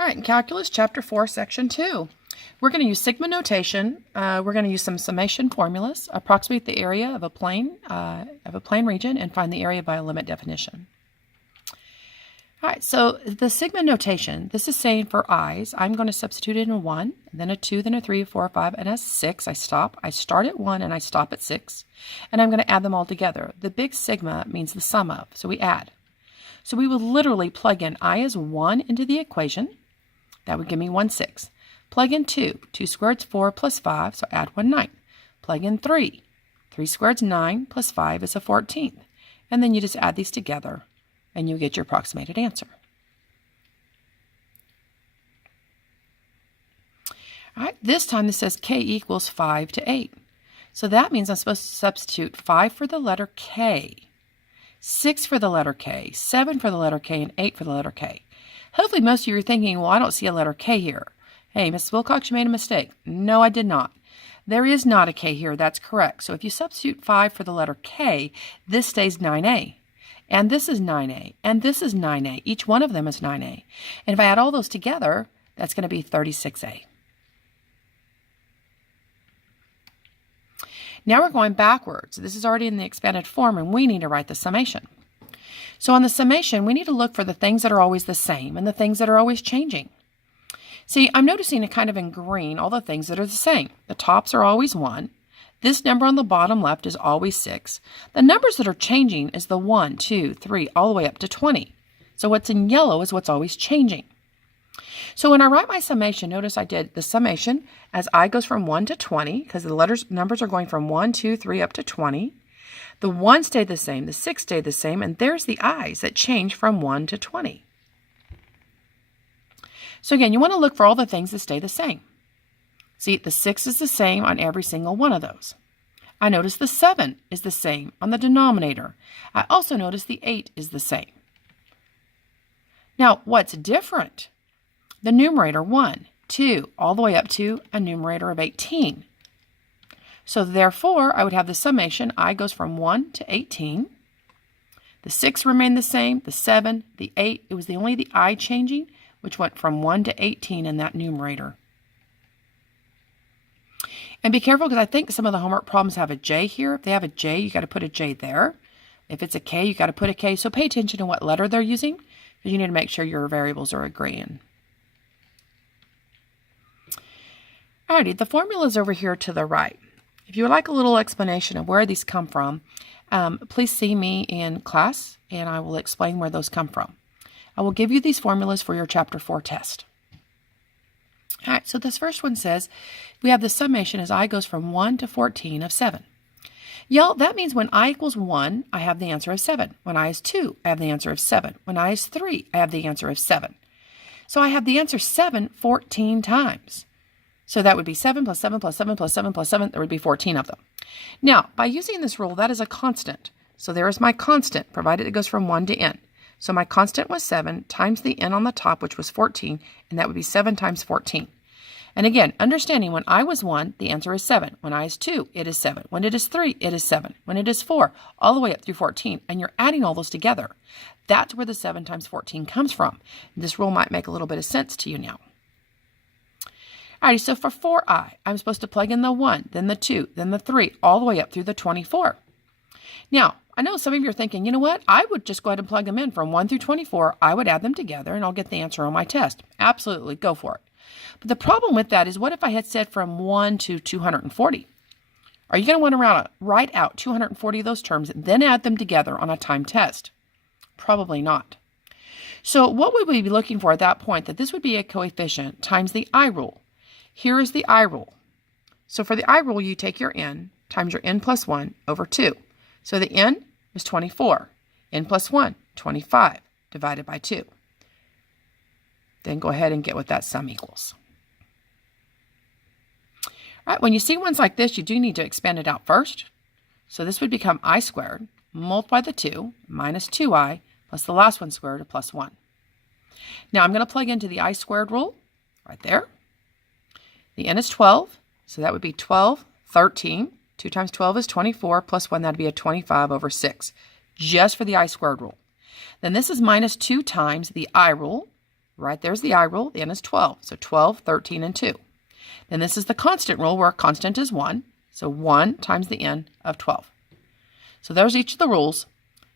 All right, in Calculus, Chapter 4, Section 2. We're going to use sigma notation. We're going to use some summation formulas, approximate the area of a plane region, and find the area by a limit definition. All right, so the sigma notation, this is saying for i's, I'm going to substitute in a 1, then a 2, then a 3, a 4, a 5, and a 6. I stop. I start at 1 and I stop at 6. And I'm going to add them all together. The big sigma means the sum of, so we add. So we would literally plug in I as 1 into the equation. That would give me 1 6. Plug in 2. 2 squared is 4 plus 5, so add 1 9. Plug in 3. 3 squared is 9 plus 5 is a 14th. And then you just add these together, and you get your approximated answer. All right, this time this says k equals 5 to 8. So that means I'm supposed to substitute 5 for the letter K, 6 for the letter K, 7 for the letter K, and 8 for the letter K. Hopefully most of you are thinking, well, I don't see a letter K here. Hey, Miss Wilcox, you made a mistake. No, I did not. There is not a K here. That's correct. So if you substitute 5 for the letter K, this stays 9A. And this is 9A. And this is 9A. Each one of them is 9A. And if I add all those together, that's going to be 36A. Now we're going backwards. This is already in the expanded form, and we need to write the summation. So on the summation, we need to look for the things that are always the same and the things that are always changing. See, I'm noticing kind of in green all the things that are the same. The tops are always 1. This number on the bottom left is always 6. The numbers that are changing is the 1, 2, 3, all the way up to 20. So what's in yellow is what's always changing. So when I write my summation, notice I did the summation as I goes from 1 to 20, because the numbers are going from 1, 2, 3 up to 20. The 1 stayed the same, the 6 stayed the same, and there's the i's that change from 1 to 20. So again, you want to look for all the things that stay the same. See, the 6 is the same on every single one of those. I notice the 7 is the same on the denominator. I also notice the 8 is the same. Now, what's different? The numerator 1, 2, all the way up to a numerator of 18. So therefore, I would have the summation, I goes from 1 to 18. The 6 remained the same, the 7, the 8, it was only the I changing, which went from 1 to 18 in that numerator. And be careful, because I think some of the homework problems have a J here. If they have a J, you got to put a J there. If it's a K, you got to put a K. So pay attention to what letter they're using, because you need to make sure your variables are agreeing. Alrighty, the formula is over here to the right. If you would like a little explanation of where these come from, please see me in class, and I will explain where those come from. I will give you these formulas for your Chapter 4 test. All right, so this first one says we have the summation as I goes from 1 to 14 of 7. Y'all, that means when I equals 1, I have the answer of 7. When I is 2, I have the answer of 7. When I is 3, I have the answer of 7. So I have the answer 7 14 times. So that would be 7 plus 7 plus 7 plus 7 plus 7. There would be 14 of them. Now, by using this rule, that is a constant. So there is my constant, provided it goes from 1 to n. So my constant was 7 times the n on the top, which was 14, and that would be 7 times 14. And again, understanding when I was 1, the answer is 7. When I is 2, it is 7. When it is 3, it is 7. When it is 4, all the way up through 14, and you're adding all those together. That's where the 7 times 14 comes from. This rule might make a little bit of sense to you now. Alrighty, so for 4i, I'm supposed to plug in the 1, then the 2, then the 3, all the way up through the 24. Now, I know some of you are thinking, you know what? I would just go ahead and plug them in from 1 through 24. I would add them together, and I'll get the answer on my test. Absolutely, go for it. But the problem with that is, what if I had said from 1 to 240? Are you going to want to write out 240 of those terms and then add them together on a timed test? Probably not. So what would we be looking for at that point? That this would be a coefficient times the I rule. Here is the I rule. So for the I rule, you take your n times your n plus 1 over 2. So the n is 24. N plus 1, 25, divided by 2. Then go ahead and get what that sum equals. All right, when you see ones like this, you do need to expand it out first. So this would become I squared, multiply the 2, minus 2i, plus the last one squared, plus 1. Now I'm going to plug into the I squared rule, right there. The n is 12, so that would be 12, 13. 2 times 12 is 24, plus 1, that would be a 25 over 6, just for the I squared rule. Then this is minus 2 times the I rule, right there's the I rule, the n is 12. So 12, 13, and 2. Then this is the constant rule where a constant is 1. So 1 times the n of 12. So there's each of the rules.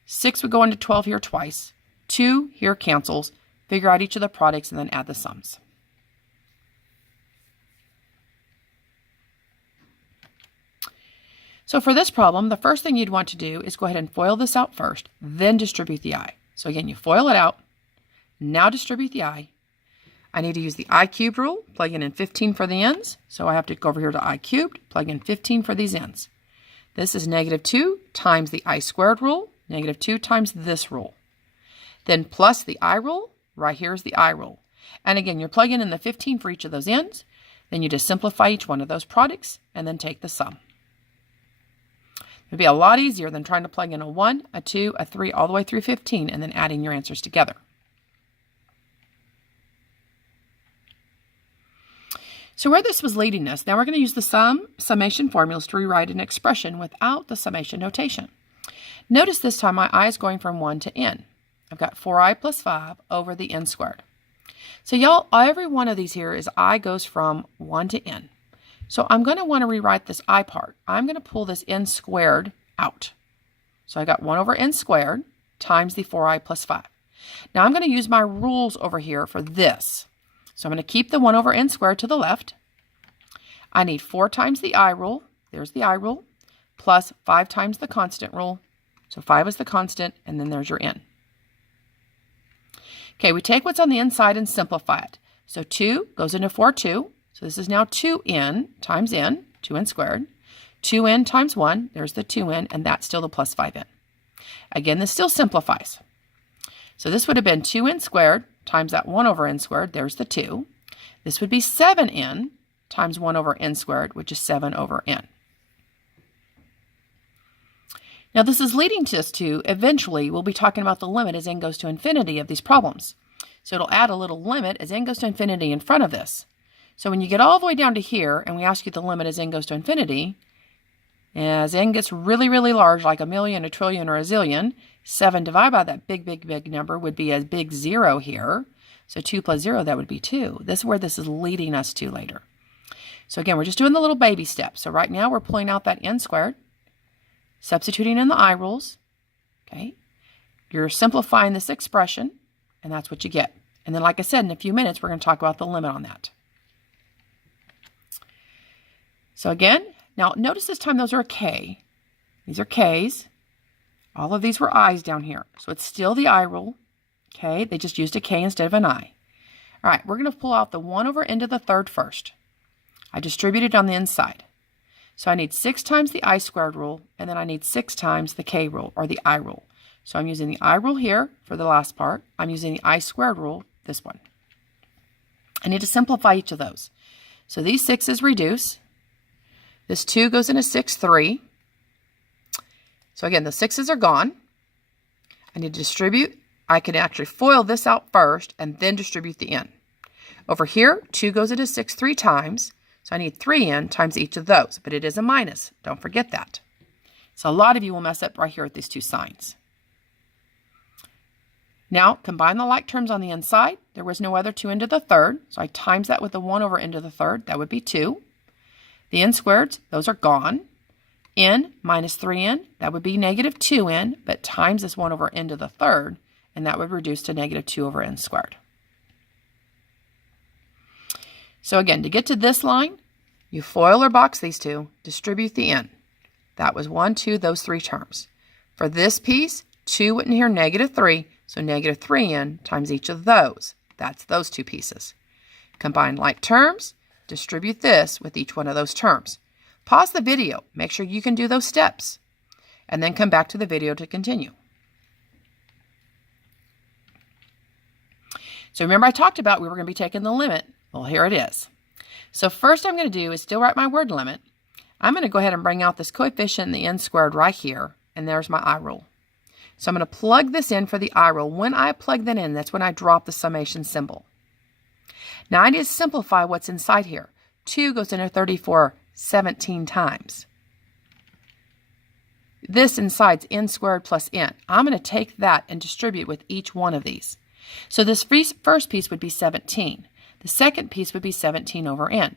6 would go into 12 here twice. 2 here cancels. Figure out each of the products and then add the sums. So for this problem, the first thing you'd want to do is go ahead and FOIL this out first, then distribute the I. So again, you FOIL it out, now distribute the I. I need to use the I cubed rule, plug in 15 for the n's. So I have to go over here to I cubed, plug in 15 for these n's. This is negative 2 times the I squared rule, negative 2 times this rule. Then plus the I rule, right here is the I rule. And again, you're plugging in the 15 for each of those n's. Then you just simplify each one of those products and then take the sum. It would be a lot easier than trying to plug in a 1, a 2, a 3, all the way through 15 and then adding your answers together. So where this was leading us, now we're going to use the summation formulas to rewrite an expression without the summation notation. Notice this time my I is going from 1 to n. I've got 4i plus 5 over the n squared. So y'all, every one of these here is I goes from 1 to n. So I'm going to want to rewrite this I part. I'm going to pull this n squared out. So I got 1 over n squared times the 4i plus 5. Now I'm going to use my rules over here for this. So I'm going to keep the 1 over n squared to the left. I need 4 times the I rule. There's the I rule. Plus 5 times the constant rule. So 5 is the constant, and then there's your n. Okay, we take what's on the inside and simplify it. So 2 goes into 4, 2. So this is now 2n times n, 2n squared. 2n times 1, there's the 2n, and that's still the plus 5n. Again, this still simplifies. So this would have been 2n squared times that 1 over n squared, there's the 2. This would be 7n times 1 over n squared, which is 7 over n. Now this is leading us to, eventually, we'll be talking about the limit as n goes to infinity of these problems. So it'll add a little limit as n goes to infinity in front of this. So when you get all the way down to here, and we ask you the limit as n goes to infinity, as n gets really, really large, like a million, a trillion, or a zillion, 7 divided by that big, big, big number would be a big 0 here. So 2 plus 0, that would be 2. This is where this is leading us to later. So again, we're just doing the little baby steps. So right now we're pulling out that n squared, substituting in the I rules. Okay, you're simplifying this expression, and that's what you get. And then, like I said, in a few minutes, we're going to talk about the limit on that. So again, now notice this time those are a k. These are k's. All of these were i's down here. So it's still the I rule. Okay, they just used a k instead of an I. All right, we're going to pull out the 1 over n to the third first. I distributed on the inside. So I need 6 times the I squared rule, and then I need 6 times the k rule, or the I rule. So I'm using the I rule here for the last part. I'm using the I squared rule, this one. I need to simplify each of those. So these 6's reduce. This 2 goes into 6, 3. So again, the 6's are gone. I need to distribute. I can actually FOIL this out first and then distribute the n. Over here, 2 goes into 6 3 times. So I need 3n times each of those, but it is a minus. Don't forget that. So a lot of you will mess up right here with these two signs. Now, combine the like terms on the inside. There was no other 2n to the third, so I times that with the 1 over n to the third. That would be 2. The n squareds, those are gone. N minus 3n, that would be negative 2n, but times this 1 over n to the third, and that would reduce to negative 2 over n squared. So again, to get to this line, you FOIL or box these two, distribute the n. That was 1, 2, those 3 terms. For this piece, 2 went in here, negative 3, so negative 3n times each of those. That's those two pieces. Combine like terms, distribute this with each one of those terms. Pause the video, make sure you can do those steps, and then come back to the video to continue. So remember I talked about we were going to be taking the limit. Well, here it is. So first I'm going to do is still write my word limit. I'm going to go ahead and bring out this coefficient, the n squared right here, and there's my I rule. So I'm going to plug this in for the I rule. When I plug that in, that's when I drop the summation symbol. Now I need to simplify what's inside here. 2 goes into 34 17 times. This inside's n squared plus n. I'm going to take that and distribute with each one of these. So this first piece would be 17. The second piece would be 17 over n.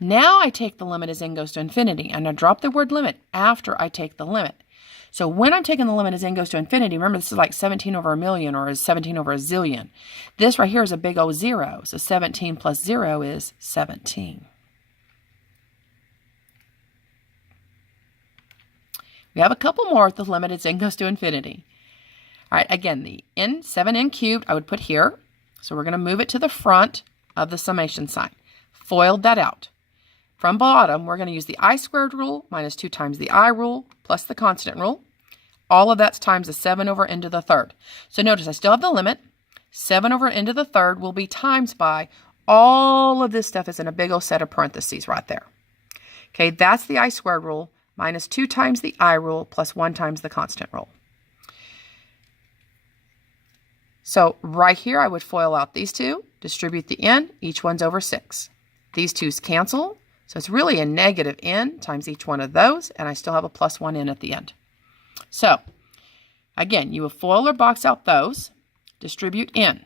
Now I take the limit as n goes to infinity, and I drop the word limit after I take the limit. So when I'm taking the limit as n goes to infinity, remember this is like 17 over a million or 17 over a zillion. This right here is a big old 0. So 17 plus 0 is 17. We have a couple more with the limit as n goes to infinity. All right, again, the 7n cubed I would put here. So we're going to move it to the front of the summation sign. Foiled that out. From bottom, we're going to use the I squared rule minus 2 times the I rule plus the constant rule. All of that's times the 7 over n to the third. So notice I still have the limit. 7 over n to the third will be times by all of this stuff is in a big old set of parentheses right there. Okay, that's the I squared rule minus 2 times the I rule plus 1 times the constant rule. So right here, I would FOIL out these two, distribute the n, each one's over 6. These two's cancel, so it's really a negative n times each one of those, and I still have a plus 1n at the end. So, again, you will FOIL or box out those, distribute n,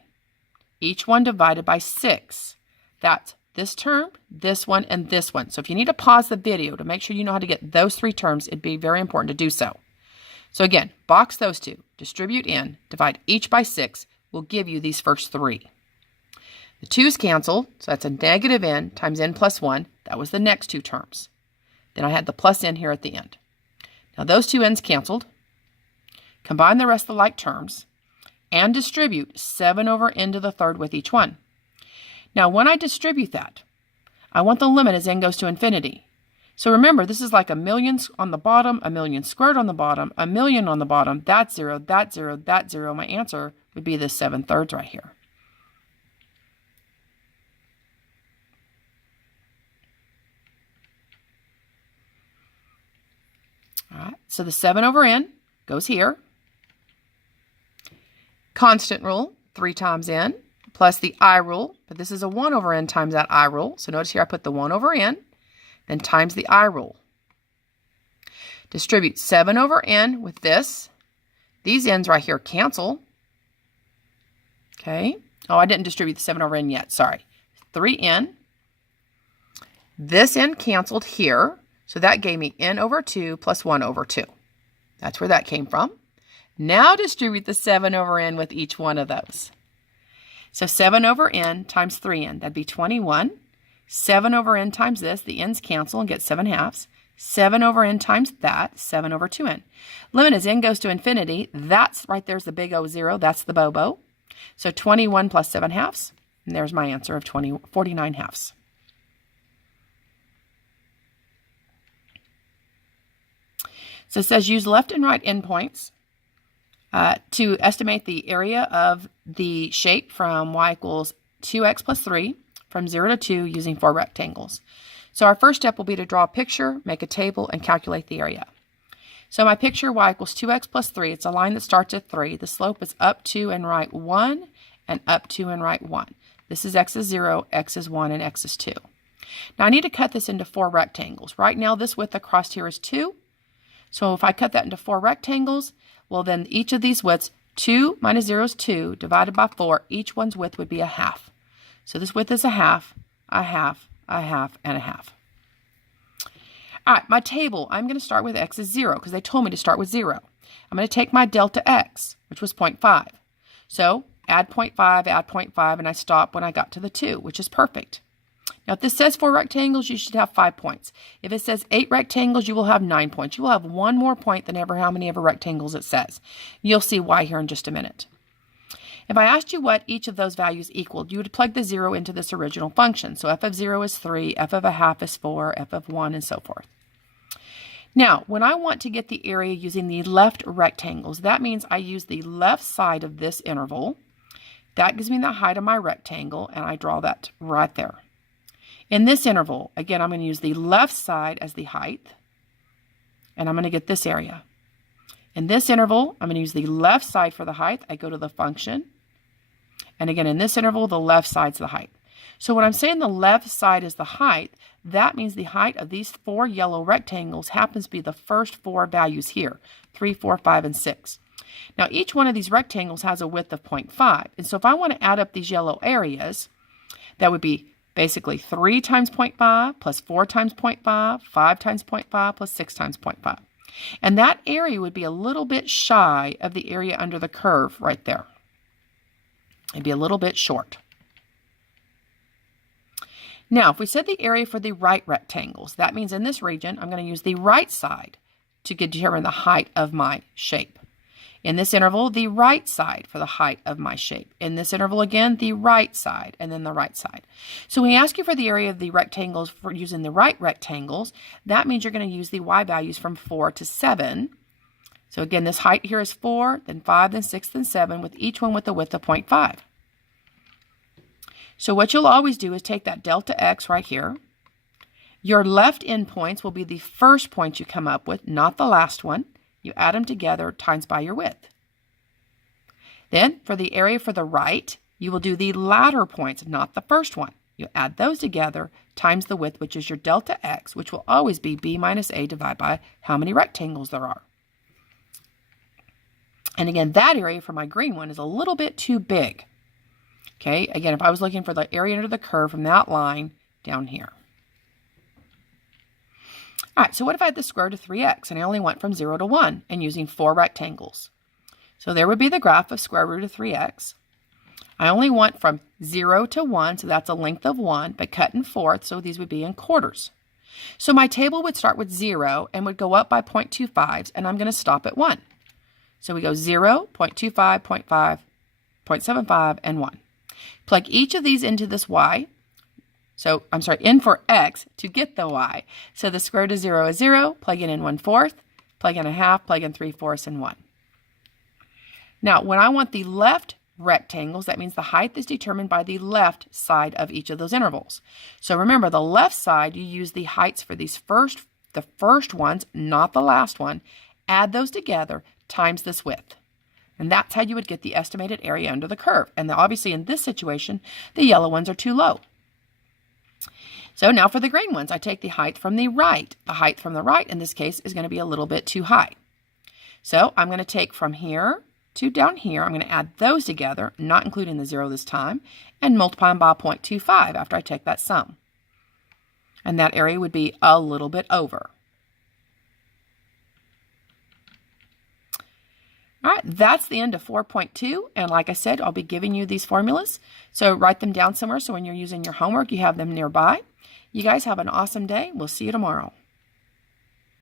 each one divided by 6. That's this term, this one, and this one. So if you need to pause the video to make sure you know how to get those 3 terms, it'd be very important to do so. So again, box those two, distribute n, divide each by 6, will give you these first 3. The 2's canceled, so that's a negative n times n plus 1. That was the next 2 terms. Then I had the plus n here at the end. Now those 2 n's canceled. Combine the rest of the like terms and distribute 7 over n to the third with each one. Now when I distribute that, I want the limit as n goes to infinity. So remember, this is like a million on the bottom, a million squared on the bottom, a million on the bottom, that's 0, that's 0, that's 0. My answer would be this 7/3 right here. All right, so the 7 over n goes here. Constant rule, 3 times n, plus the I rule, but this is a 1 over n times that I rule. So notice here I put the 1 over n, then times the I rule. Distribute 7 over n with this. These n's right here cancel. Okay. Oh, I didn't distribute the 7 over n yet. Sorry. 3n. This n canceled here. So that gave me n over 2 plus 1 over 2. That's where that came from. Now distribute the 7 over n with each one of those. So 7 over n times 3n. That'd be 21. 7 over n times this. The n's cancel and get 7/2. 7 over n times that. 7 over 2n. Limit as n goes to infinity. That's right there's the big O 0. That's the bobo. So 21 plus 7/2. And there's my answer of 49/2. So it says use left and right endpoints to estimate the area of the shape from y equals 2x plus 3 from 0 to 2 using 4 rectangles. So our first step will be to draw a picture, make a table, and calculate the area. So my picture, y equals 2x plus 3. It's a line that starts at 3. The slope is up 2 and right 1 and up 2 and right 1. This is x is 0, x is 1, and x is 2. Now I need to cut this into 4 rectangles. Right now this width across here is 2. So if I cut that into 4 rectangles, well then each of these widths, 2 minus 0 is 2, divided by 4, each one's width would be a half. So this width is a half, a half, a half, and a half. All right, my table, I'm going to start with x is 0 because they told me to start with 0. I'm going to take my delta x, which was 0.5. So add 0.5, add 0.5, and I stop when I got to the 2, which is perfect. Now, if this says 4 rectangles, you should have 5 points. If it says 8 rectangles, you will have 9 points. You will have 1 more point than how many ever rectangles it says. You'll see why here in just a minute. If I asked you what each of those values equaled, you would plug the 0 into this original function. So f of 0 is 3, f of a half is 4, f of 1, and so forth. Now, when I want to get the area using the left rectangles, that means I use the left side of this interval. That gives me the height of my rectangle, and I draw that right there. In this interval, again, I'm going to use the left side as the height, and I'm going to get this area. In this interval, I'm going to use the left side for the height. I go to the function. And again, in this interval, the left side's the height. So when I'm saying the left side is the height, that means the height of these 4 yellow rectangles happens to be the first 4 values here, 3, 4, 5, and 6. Now, each one of these rectangles has a width of 0.5. And so if I want to add up these yellow areas, that would be basically 3 times 0.5 plus 4 times 0.5, 5 times 0.5 plus 6 times 0.5. And that area would be a little bit shy of the area under the curve right there. It'd be a little bit short. Now, if we set the area for the right rectangles, that means in this region, I'm going to use the right side to determine the height of my shape. In this interval, the right side for the height of my shape. In this interval again, the right side, and then the right side. So when we ask you for the area of the rectangles for using the right rectangles, that means you're going to use the y values from 4 to 7. So again, this height here is 4, then 5, then 6, then 7, with each one with a width of 0.5. So what you'll always do is take that delta x right here. Your left endpoints will be the first point you come up with, not the last one. You add them together times by your width. Then for the area for the right, you will do the latter points, not the first one. You add those together times the width, which is your delta x, which will always be b minus a divided by how many rectangles there are. And again, that area for my green one is a little bit too big. Okay, again, if I was looking for the area under the curve from that line down here. All right, so what if I had the square root of 3x and I only went from 0 to 1 and using 4 rectangles? So there would be the graph of square root of 3x. I only went from 0 to 1, so that's a length of 1, but cut in fourths, so these would be in quarters. So my table would start with 0 and would go up by 0.25s, and I'm going to stop at 1. So we go 0, 0.25, 0.5, 0.75, and 1. Plug each of these into this y. So, I'm sorry, in for x to get the y. So the square root of 0 is 0, plug in 1/4, plug in 1/2, plug in 3/4, and 1. Now, when I want the left rectangles, that means the height is determined by the left side of each of those intervals. So remember, the left side, you use the heights for these the first ones, not the last one. Add those together times this width. And that's how you would get the estimated area under the curve. And obviously in this situation, the yellow ones are too low. So now for the green ones, I take the height from the right. The height from the right in this case is going to be a little bit too high. So I'm going to take from here to down here. I'm going to add those together, not including the 0 this time, and multiply them by 0.25 after I take that sum. And that area would be a little bit over. All right, that's the end of 4.2, and like I said, I'll be giving you these formulas, so write them down somewhere so when you're using your homework, you have them nearby. You guys have an awesome day. We'll see you tomorrow.